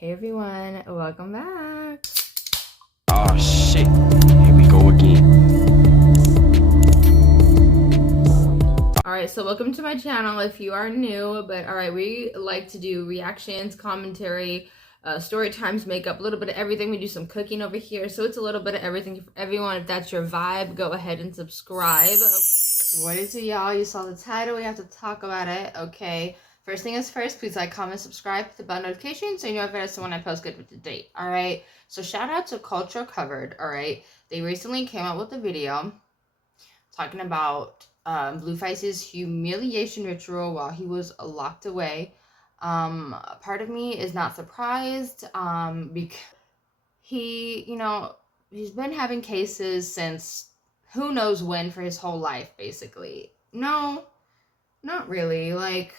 Hey everyone, welcome back. Oh shit, here we go again. Alright, so welcome to my channel if you are new, but alright, we like to do reactions, commentary, story times, makeup, a little bit of everything. We do some cooking over here, so it's a little bit of everything for everyone. If that's your vibe, go ahead and subscribe. What is it, y'all? You saw the title, we have to talk about it, okay? First thing is first, please like, comment, subscribe, hit the bell notification so you know if there's someone I post good with the date. Alright, so shout out to Culture Covered. Alright, they recently came out with a video talking about Blueface's humiliation ritual while he was locked away. Part of me is not surprised because he's been having cases since who knows when for his whole life, basically. No, not really. Like,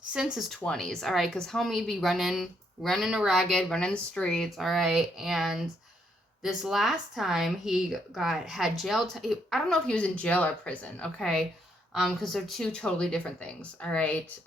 since his 20s, all right? Because homie be running a ragged, running the streets, all right? And this last time he had jail I don't know if he was in jail or prison, okay? Because they're two totally different things, all right?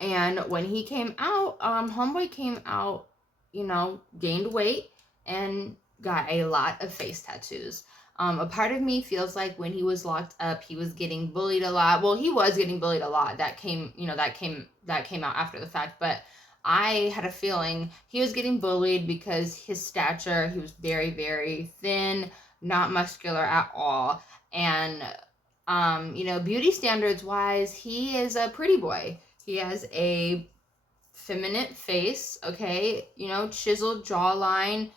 And when he came out, homeboy came out, gained weight and got a lot of face tattoos. A part of me feels like when he was locked up, he was getting bullied a lot. Well, he was getting bullied a lot. That came out after the fact, but I had a feeling he was getting bullied because his stature, he was very, very thin, not muscular at all. And, beauty standards wise, he is a pretty boy. He has a feminine face, okay? Chiseled jawline,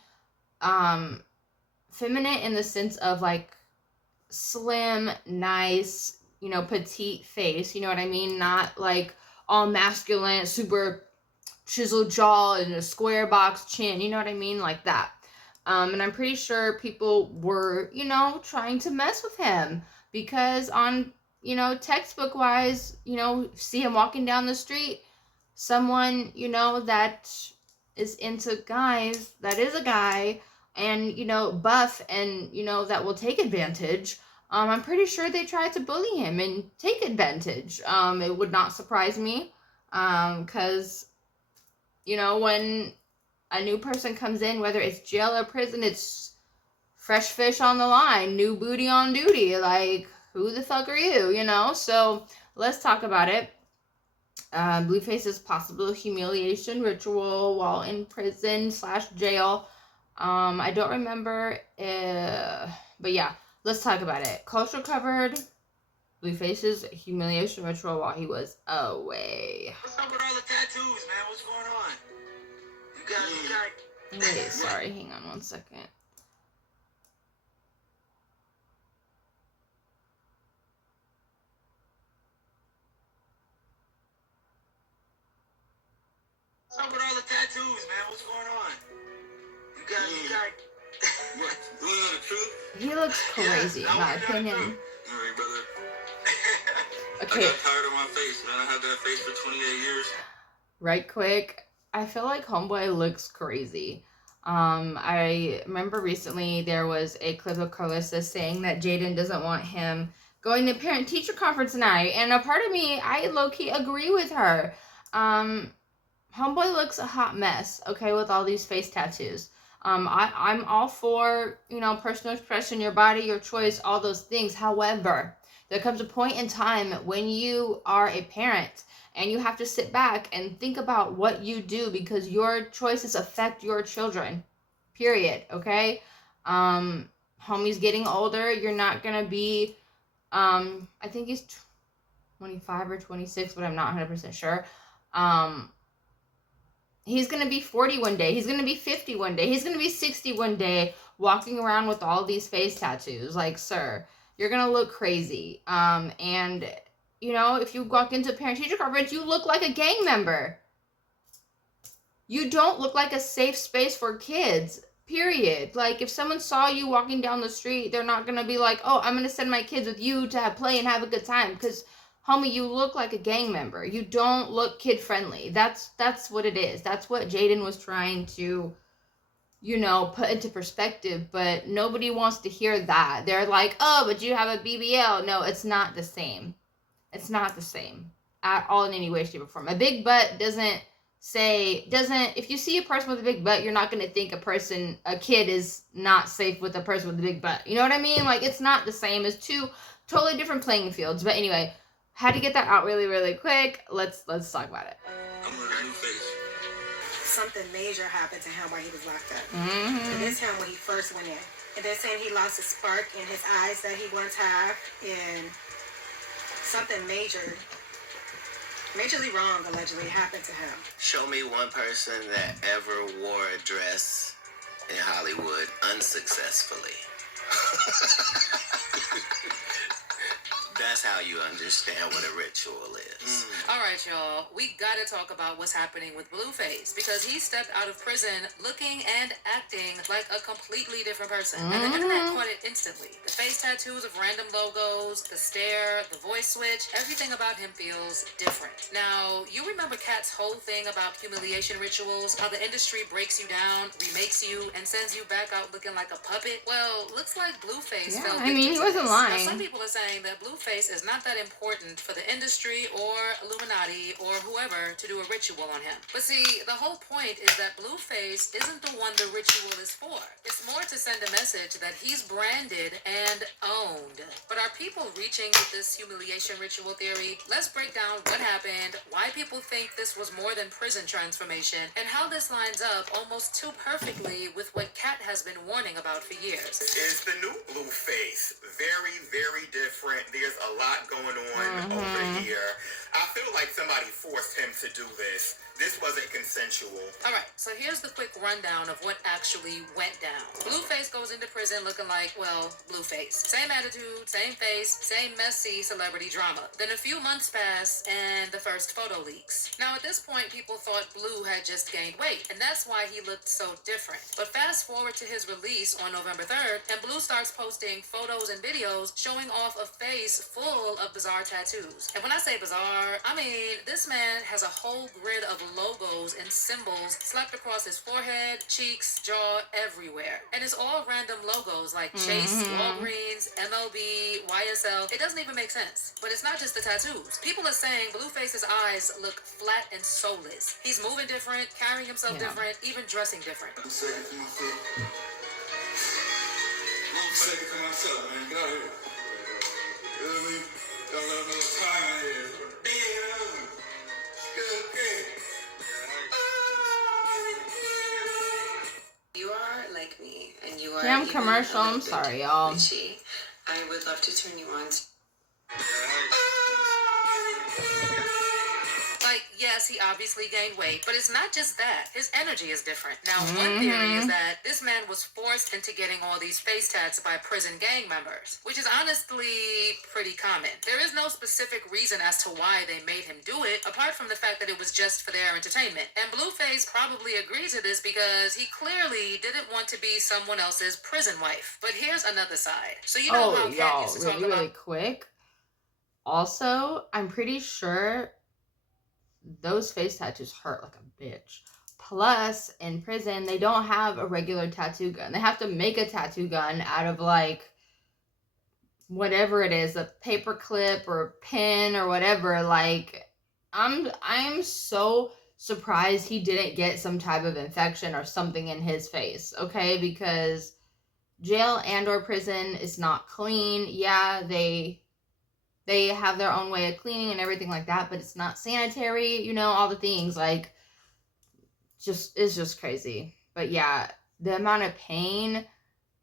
feminine in the sense of like slim, nice, petite face, you know what I mean? Not like all masculine, super chiseled jaw and a square box chin, you know what I mean? Like that. And I'm pretty sure people were, trying to mess with him because on, textbook wise, see him walking down the street, someone, that is into guys, that is a guy, and, buff and, that will take advantage. I'm pretty sure they tried to bully him and take advantage. It would not surprise me, because, when a new person comes in, whether it's jail or prison, it's fresh fish on the line, new booty on duty. Like, who the fuck are you, So let's talk about it. Blueface's possible humiliation ritual while in prison / jail. I don't remember, but yeah, let's talk about it. Culture Covered, Blueface's humiliation ritual while he was away. What's up with all the tattoos, man? What's going on? You got. Wait, sorry, hang on one second. What's up with all the tattoos, man? What's going on? You got. What? You know the truth? He looks crazy, in my opinion. Alright, brother. Okay. I got tired of my face, man. I had that face for 28 years. Right quick, I feel like homeboy looks crazy. I remember recently there was a clip of Carissa saying that Jaden doesn't want him going to parent-teacher conference tonight, and a part of me, I low-key agree with her. Homeboy looks a hot mess, okay, with all these face tattoos. I'm all for, personal expression, your body, your choice, all those things. However, there comes a point in time when you are a parent and you have to sit back and think about what you do because your choices affect your children, period, okay? Homie's getting older. You're not going to be, I think he's 25 or 26, but I'm not 100% sure. He's going to be 40 one day. He's going to be 50 one day. He's going to be 60 one day walking around with all these face tattoos. Like, sir, you're going to look crazy. And, if you walk into a parent-teacher conference, you look like a gang member. You don't look like a safe space for kids, period. Like, if someone saw you walking down the street, they're not going to be like, oh, I'm going to send my kids with you to play and have a good time. Because homie, you look like a gang member. You don't look kid-friendly. That's what it is. That's what Jaden was trying to, put into perspective. But nobody wants to hear that. They're like, oh, but you have a BBL. No, it's not the same. It's not the same at all in any way, shape, or form. A big butt doesn't say doesn't, if you see a person with a big butt, you're not going to think a kid is not safe with a person with a big butt. You know what I mean? Like, it's not the same. It's two totally different playing fields. But anyway, had to get that out really, really quick. Let's talk about it. I'm with Blueface. Something major happened to him while he was locked up. Mm-hmm. And this him when he first went in. And they're saying he lost a spark in his eyes that he once had, and something majorly wrong allegedly happened to him. Show me one person that ever wore a dress in Hollywood unsuccessfully. That's how you understand what a ritual is. All right, y'all. We gotta talk about what's happening with Blueface, because he stepped out of prison looking and acting like a completely different person. And the internet caught it instantly. The face tattoos of random logos, the stare, the voice switch, everything about him feels different. Now, you remember Kat's whole thing about humiliation rituals, how the industry breaks you down, remakes you, and sends you back out looking like a puppet? Well, looks like Blueface fell victim he to wasn't this. lying. Now, some people are saying that Blueface is not that important for the industry or Illuminati or whoever to do a ritual on him. But see, the whole point is that Blueface isn't the one the ritual is for. It's more to send a message that he's branded and owned. But are people reaching with this humiliation ritual theory? Let's break down what happened, why people think this was more than prison transformation, and how this lines up almost too perfectly with what Kat has been warning about for years. It's the new Blueface. Very, very different. There's a lot going on over here. I feel like somebody forced him to do this. This wasn't consensual. All right, so here's the quick rundown of what actually went down. Blueface goes into prison looking like, well, Blueface. Same attitude, same face, same messy celebrity drama. Then a few months pass and the first photo leaks. Now, at this point, people thought Blue had just gained weight, and that's why he looked so different. But fast forward to his release on November 3rd, and Blue starts posting photos and videos showing off a face full of bizarre tattoos. And when I say bizarre, I mean, this man has a whole grid of logos and symbols slapped across his forehead, cheeks, jaw, everywhere. And it's all random logos like Chase, Walgreens, MLB, YSL. It doesn't even make sense. But it's not just the tattoos. People are saying Blueface's eyes look flat and soulless. He's moving different, carrying himself different, even dressing different. I'm second to myself. I'm second to myself, man. Get out of here. You know what I mean? Don't let no time in here. Damn. Good. You are like me, and you are. Damn commercial. I'm sorry, y'all. Witchy. I would love to turn you on. Like, yes, he obviously gained weight, but it's not just that. His energy is different. Now, one theory is that this man was forced into getting all these face tats by prison gang members, which is honestly pretty common. There is no specific reason as to why they made him do it, apart from the fact that it was just for their entertainment. And Blueface probably agrees to this because he clearly didn't want to be someone else's prison wife. But here's another side. So you know how Kat y'all, used to talk about... really quick. Also, I'm pretty sure those face tattoos hurt like a bitch. Plus, in prison, they don't have a regular tattoo gun. They have to make a tattoo gun out of, like, whatever it is, a paper clip or a pin or whatever. Like, I'm so surprised he didn't get some type of infection or something in his face, okay? Because jail and or prison is not clean. Yeah, they have their own way of cleaning and everything like that, but it's not sanitary, you know, all the things, like, it's just crazy. But yeah, the amount of pain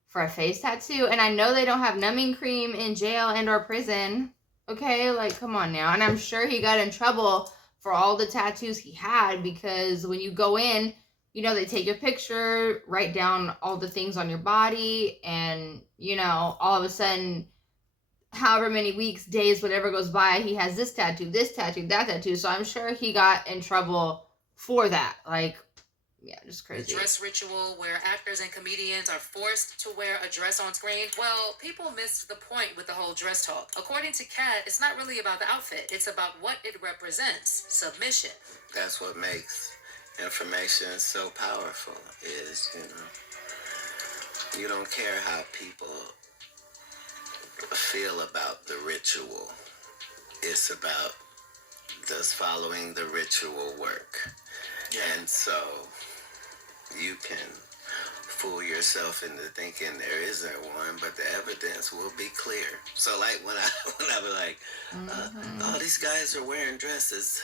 for a face tattoo, and I know they don't have numbing cream in jail and or prison, okay, like, come on now. And I'm sure he got in trouble for all the tattoos he had, because when you go in, you know, they take your picture, write down all the things on your body, and, you know, all of a sudden, however many weeks, days, whatever goes by, he has this tattoo, that tattoo. So I'm sure he got in trouble for that. Like, yeah, just crazy. The dress ritual where actors and comedians are forced to wear a dress on screen. Well, people missed the point with the whole dress talk. According to Kat, it's not really about the outfit. It's about what it represents. Submission. That's what makes information so powerful is, you know, you don't care how people feel about the ritual. It's about does following the ritual work. And so you can fool yourself into thinking there isn't one, but the evidence will be clear. So like when I be like, oh, these guys are wearing dresses.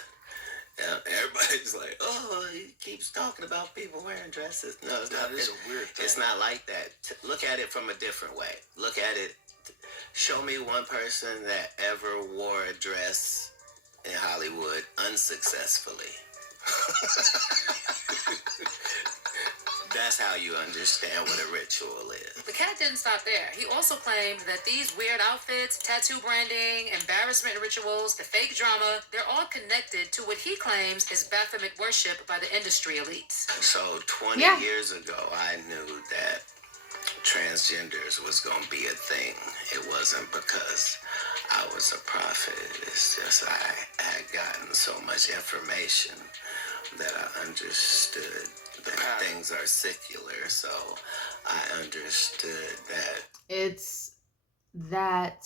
Everybody's like, oh, he keeps talking about people wearing dresses. No, it's not. It's a weird thing. It's not like that. Look at it from a different way. Look at it. Show me one person that ever wore a dress in Hollywood unsuccessfully. That's how you understand what a ritual is. The cat didn't stop there. He also claimed that these weird outfits, tattoo branding, embarrassment rituals, the fake drama, they're all connected to what he claims is Baphomet worship by the industry elites. So 20 years ago, I knew that transgenders was going to be a thing. It wasn't because I was a prophet. It's just I had gotten so much information that I understood that things are secular, so I understood that. It's that.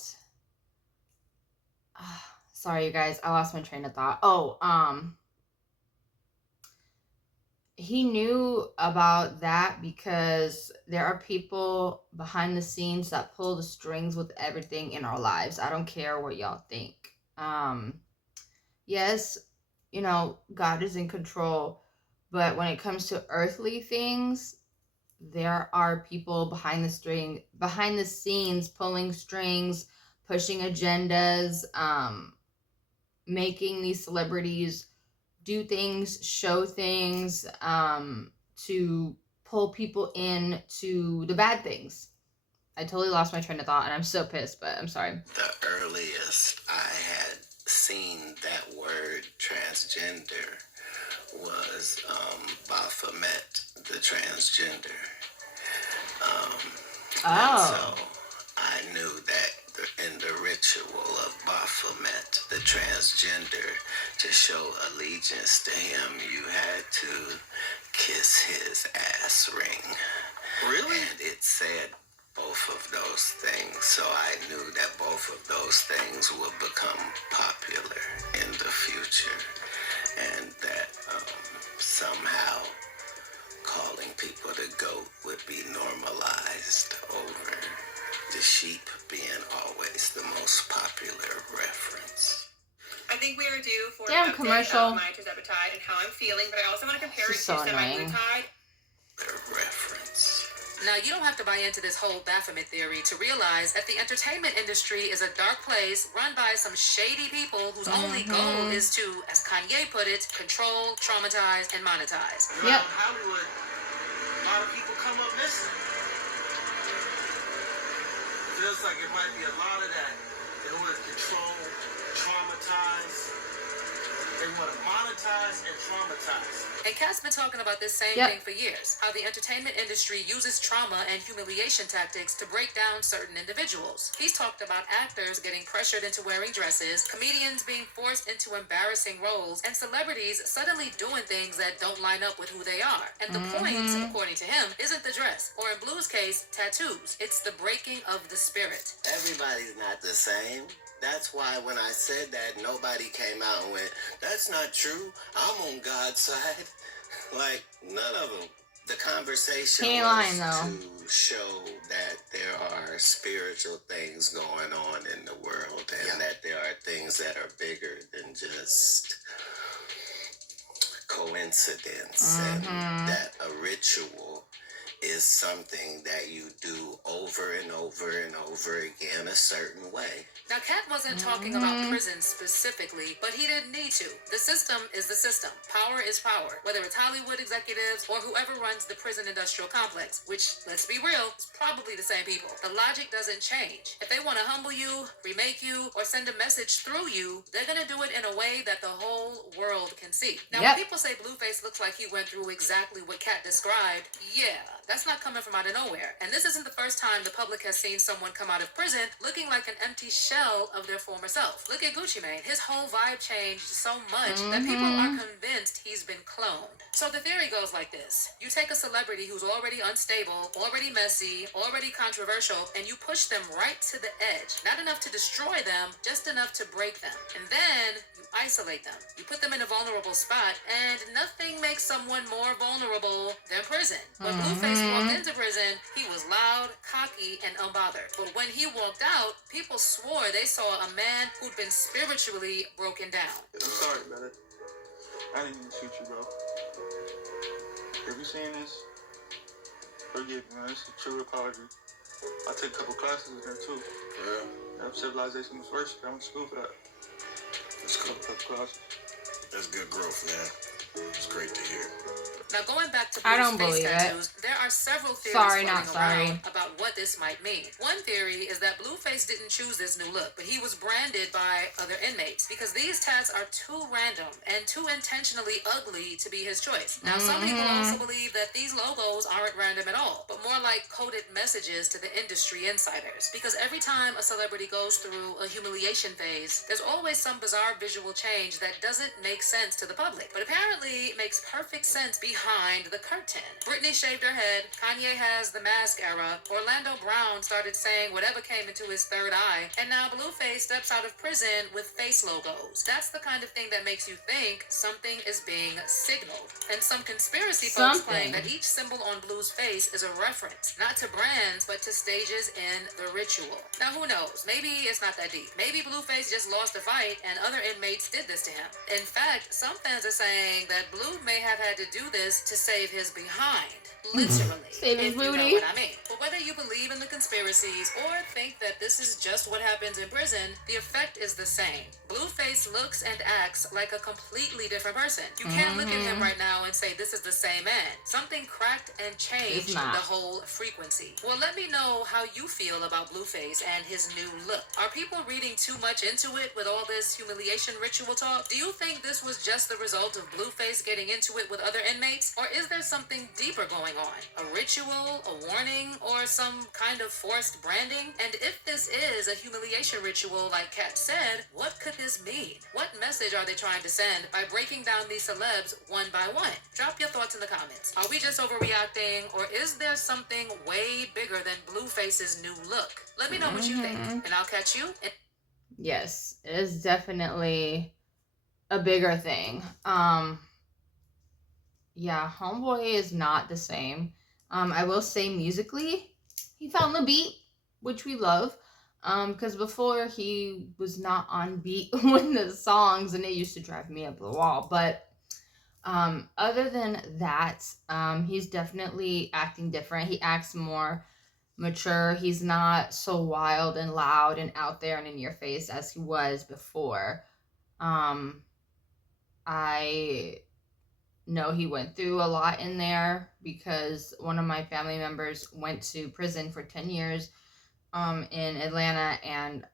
Sorry, you guys, I lost my train of thought. He knew about that because there are people behind the scenes that pull the strings with everything in our lives. I don't care what y'all think. Yes, you know, God is in control, but when it comes to earthly things, there are people behind the scenes pulling strings, pushing agendas, making these celebrities do things, show things, to pull people in to the bad things. I totally lost my train of thought and I'm so pissed, but I'm sorry. The earliest I had seen that word transgender was Baphomet, the transgender. And so I knew that in the ritual of Baphomet, the transgender, to show allegiance to him, you had to kiss his ass ring. Really? And it said both of those things, so I knew that both of those things would become popular in the future, and that somehow calling people the goat would be normalized over the sheep being always the most popular reference. I think we are due for Damn an update commercial. of my tirzepatide and how I'm feeling, but I also want to compare it to So annoying. semaglutide. The reference. Now, you don't have to buy into this whole Baphomet theory to realize that the entertainment industry is a dark place run by some shady people whose only goal is to, as Kanye put it, control, traumatize, and monetize. Yep. Hollywood, a lot of people come up missing. Feels like it might be a lot of that. They want to control, traumatize. They want to monetize and traumatize. And Cat's been talking about this same thing for years, how the entertainment industry uses trauma and humiliation tactics to break down certain individuals. He's talked about actors getting pressured into wearing dresses, comedians being forced into embarrassing roles, and celebrities suddenly doing things that don't line up with who they are. And the point, according to him, isn't the dress, or in Blue's case, tattoos. It's the breaking of the spirit. Everybody's not the same. That's why when I said that, nobody came out and went, that's not true. I'm on God's side. Like, none of them. The conversation was to show that there are spiritual things going on in the world, and that there are things that are bigger than just coincidence, and that a ritual is something that you do over and over and over again a certain way. Now, Cat wasn't talking about prison specifically, but he didn't need to. The system is the system. Power is power, whether it's Hollywood executives or whoever runs the prison industrial complex, which, let's be real, is probably the same people. The logic doesn't change. If they want to humble you, remake you, or send a message through you, they're going to do it in a way that the whole world can see. Now, when people say Blueface looks like he went through exactly what Cat described, yeah, That's not coming from out of nowhere. And this isn't the first time the public has seen someone come out of prison looking like an empty shell of their former self. Look at Gucci Mane. His whole vibe changed so much that people are convinced he's been cloned. So the theory goes like this. You take a celebrity who's already unstable, already messy, already controversial, and you push them right to the edge. Not enough to destroy them, just enough to break them. And then you isolate them. You put them in a vulnerable spot, and nothing makes someone more vulnerable than prison. When Blueface walked into prison, he was loud, cocky, and unbothered. But when he walked out, people swore they saw a man who'd been spiritually broken down. I'm sorry, brother. I didn't even shoot you, bro. If you seen this, forgive me, man. It's a true apology. I took a couple classes with him, too. Yeah. Civilization was first. I went to school for that. Let's go. Couple classes. That's good growth, man. It's great to hear. Now, going back to I don't Blueface believe tattoos, there are several theories around about what this might mean. One theory is that Blueface didn't choose this new look, but he was branded by other inmates because these tats are too random and too intentionally ugly to be his choice. Now, some people also believe that these logos aren't random at all, but more like coded messages to the industry insiders. Because every time a celebrity goes through a humiliation phase, there's always some bizarre visual change that doesn't make sense to the public, but apparently makes perfect sense behind the curtain. Britney shaved her head, Kanye has the mask era, Orlando Brown started saying whatever came into his third eye, and now Blueface steps out of prison with face logos. That's the kind of thing that makes you think something is being signaled. And some conspiracy folks claim that each symbol on Blue's face is a reference, not to brands, but to stages in the ritual. Now who knows? Maybe it's not that deep. Maybe Blueface just lost a fight and other inmates did this to him. In fact, some fans are saying that Blue may have had to do this to save his behind. Literally. Save his if you know booty. what I mean. But whether you believe in the conspiracies or think that this is just what happens in prison, the effect is the same. Blueface looks and acts like a completely different person. You can't look at him right now and say this is the same man. Something cracked and changed the whole frequency. Well, let me know how you feel about Blueface and his new look. Are people reading too much into it with all this humiliation ritual talk? Do you think this was just the result of Blueface getting into it with other inmates? Or is there something deeper going on? A ritual, a warning, or some kind of forced branding? And if this is a humiliation ritual like Kat said, what could this mean? What message are they trying to send by breaking down these celebs one by one? Drop your thoughts in the comments. Are we just overreacting, or is there something way bigger than Blueface's new look? Let me know what you think, and I'll catch you in... Yes, it is definitely a bigger thing. Yeah, Homeboy is not the same. I will say musically, he found the beat, which we love. Because before he was not on beat with the songs, and it used to drive me up the wall. But other than that, he's definitely acting different. He acts more mature. He's not so wild and loud and out there and in your face as he was before. I know he went through a lot in there because one of my family members went to prison for 10 years in Atlanta, and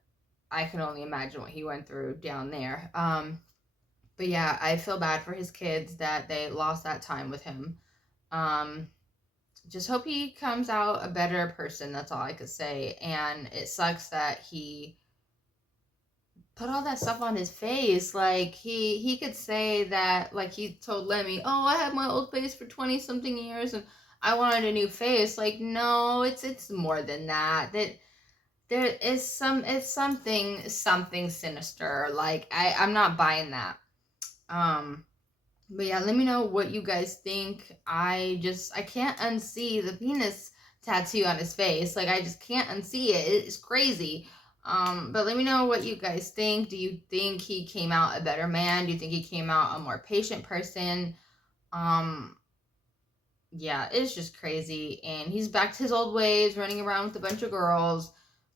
I can only imagine what he went through down there. But yeah, I feel bad for his kids that they lost that time with him. Just hope he comes out a better person. That's all I could say. And it sucks that he put all that stuff on his face. Like, he could say that, like he told Lemmy, oh, I had my old face for 20 something years and I wanted a new face. Like, no, it's more than that. That there is something sinister. Like, I'm not buying that. But yeah, let me know what you guys think. I can't unsee the penis tattoo on his face. Like, I just can't unsee it. It's crazy. But let me know what you guys think. Do you think he came out a better man? Do you think he came out a more patient person? Yeah, it's just crazy. And he's back to his old ways, running around with a bunch of girls.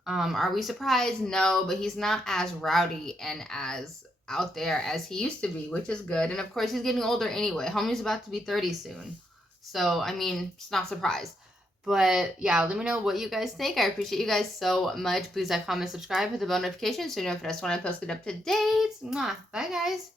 Are we surprised? No, but he's not as rowdy and as out there as he used to be, which is good. And of course, he's getting older anyway. Homie's about to be 30 soon. So, I mean, it's not surprised. But yeah, let me know what you guys think. I appreciate you guys so much. Please like, comment, subscribe, hit the bell notification so you know if that's when I post it up to date. Bye, guys.